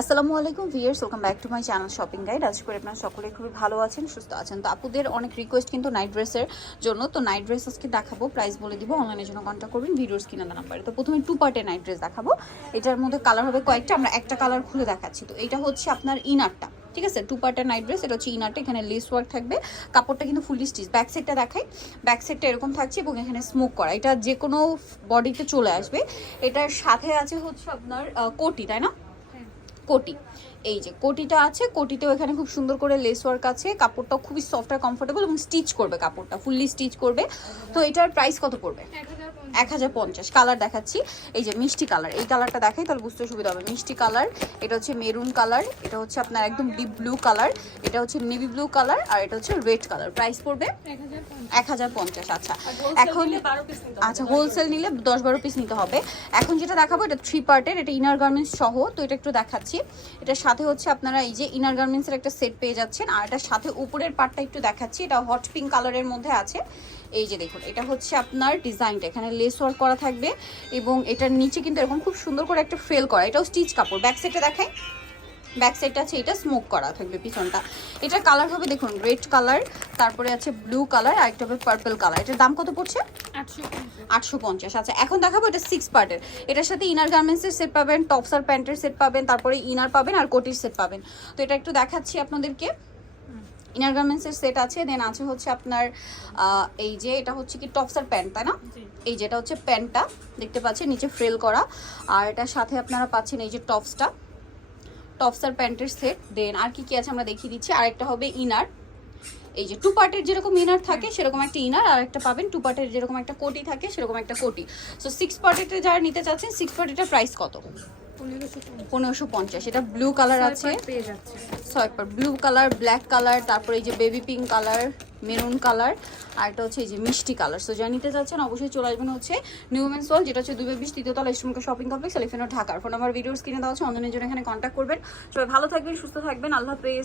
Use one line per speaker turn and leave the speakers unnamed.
আসসালামু আলাইকুম viewers welcome back to my channel shopping guide আজ করে আপনারা সকলে খুবই ভালো আছেন, সুস্থ আছেন। তো আপুদের অনেক রিকোয়েস্ট কিন্তু নাইট ড্রেসের জন্য। তো নাইট ড্রেস আজকে দেখাবো প্রাইস বলে দিব অনলাইনের জন্য কন্ট্যাক্ট করবেন ভিডিওস কিনা নাম্বারে তো প্রথমে টু পার্টে নাইট ড্রেস দেখাবো। এটার মধ্যে কালার হবে কয়েকটা, আমরা একটা কালার খুলে দেখাচ্ছি। তো এটা হচ্ছে আপনার ইনারটা ঠিক আছে? টু পার্টের নাইট ড্রেস এটা হচ্ছে ইনারটা এখানে লেস ওয়ার্ক থাকবে। কাপড়টা কিন্তু ফুলি স্টিচ ব্যাক সাইডটা দেখাই। ব্যাক সাইডটা এরকম থাকছে এবং এখানে স্মোক করা। এটা যে কোনো বডিতে চলে আসবে। এটার সাথে আছে হচ্ছে আপনার কোটি, তাই না? কোটি। এই যে কোটিটা আছে, কোটিতেও এখানে খুব সুন্দর করে লেস ওয়ার্ক আছে। কাপড়টাও খুবই সফট আর কমফোর্টেবল এবং স্টিচ করবে কাপড়টা ফুললি স্টিচ করবে। তো এটার প্রাইস কত পড়বে? এক হাজার পঞ্চাশ কালার দেখাচ্ছি। এই যে মিষ্টি কালার এই কালারটা দেখাই তাহলে বুঝতে সুবিধা হবে। মিষ্টি কালার এটা হচ্ছে মেরুন কালার এটা হচ্ছে আপনার একদম ডিপ ব্লু কালার এটা হচ্ছে নেভি ব্লু কালার আর এটা হচ্ছে রেড কালার। প্রাইস পড়বে এক হাজার পঞ্চাশ। আচ্ছা। এখন আচ্ছা হোলসেল নিলে দশ বারো পিস নিতে হবে। এখন যেটা দেখাবো এটা থ্রি পার্টের এটা ইনার গার্মেন্টস সহ তো এটা একটু দেখাচ্ছি। এটার সাথে হচ্ছে আপনারা এই যে ইনার গার্মেন্টসের একটা সেট পেয়ে যাচ্ছেন আর এটার সাথে উপরের পার্টটা একটু দেখাচ্ছি। এটা হট পিঙ্ক কালারের মধ্যে আছে। এই যে দেখুন এটা হচ্ছে আপনার ডিজাইনটা এখানে লেস ওয়ার্ক করা থাকবে এবং এটার নিচে কিন্তু এরকম খুব সুন্দর করে একটা ফ্রেল করা এটাও স্টিচ কাপড়। ব্যাক সাইডটা দেখাই। ব্যাক সাইডটা আছে এটা স্মোক করা থাকবে পিছনটা। এটার কালার হবে দেখুন রেড কালার তারপরে আছে ব্লু কালার আর একটা হবে পার্পল কালার এটার দাম কত পড়ছে? আটশো পঞ্চাশ। আচ্ছা। এখন দেখাবো এটা সিক্স পার্টের এটার সাথে ইনার গার্মেন্টসের সেট পাবেন টপস আর প্যান্টের সেট পাবেন তারপরে ইনার পাবেন আর কোটির সেট পাবেন। তো এটা একটু দেখাচ্ছি আপনাদেরকে। ইনার গার্মেন্টসের সেট আছে দেন আছে হচ্ছে আপনার এই যে এটা হচ্ছে কি টপস আর প্যান্ট তাই না? এই যেটা হচ্ছে প্যান্টটা দেখতে পাচ্ছেন নিচে ফ্রেল করা। আর এটার সাথে আপনারা পাচ্ছেন এই যে টপসটা টপস আর প্যান্টের সেট দেন আর কি কি আছে আমরা দেখিয়ে দিচ্ছি। আর একটা হবে ইনার এই যে টু পার্টের যেরকম ইনার থাকে সেরকম একটা ইনার আর একটা পাবেন টু পার্টের যেরকম একটা কোটি থাকে সেরকম একটা কোটি। সো সিক্স পার্টের যারা নিতে চাচ্ছেন সিক্স পার্টের প্রাইস কত? পনেরোশো পঞ্চাশ। এটা ব্লু কালার আছে।
পেয়ে যাচ্ছে।
ছয় পার ব্লু কালার ব্ল্যাক কালার তারপরে এই যে baby pink colour maroon colour আর এটা হচ্ছে এই যে মিষ্টি কালার সো যা নিতে চাচ্ছেন অবশ্যই চলে আসবেন হচ্ছে নিউ মেন্স ওয়াল যেটা হচ্ছে দুবে বিশ তৃতীয়তলা ইস্টমুখে শপিং কমপ্লেক্স এলিফেন্ট ঢাকার। ফোন আমার ভিডিওস কিনে দেওয়া হচ্ছে অনলাইনের জন্য এখানে কন্ট্যাক্ট করবেন। সবাই ভালো থাকবেন সুস্থ থাকবেন। আল্লাহ হাফেজ।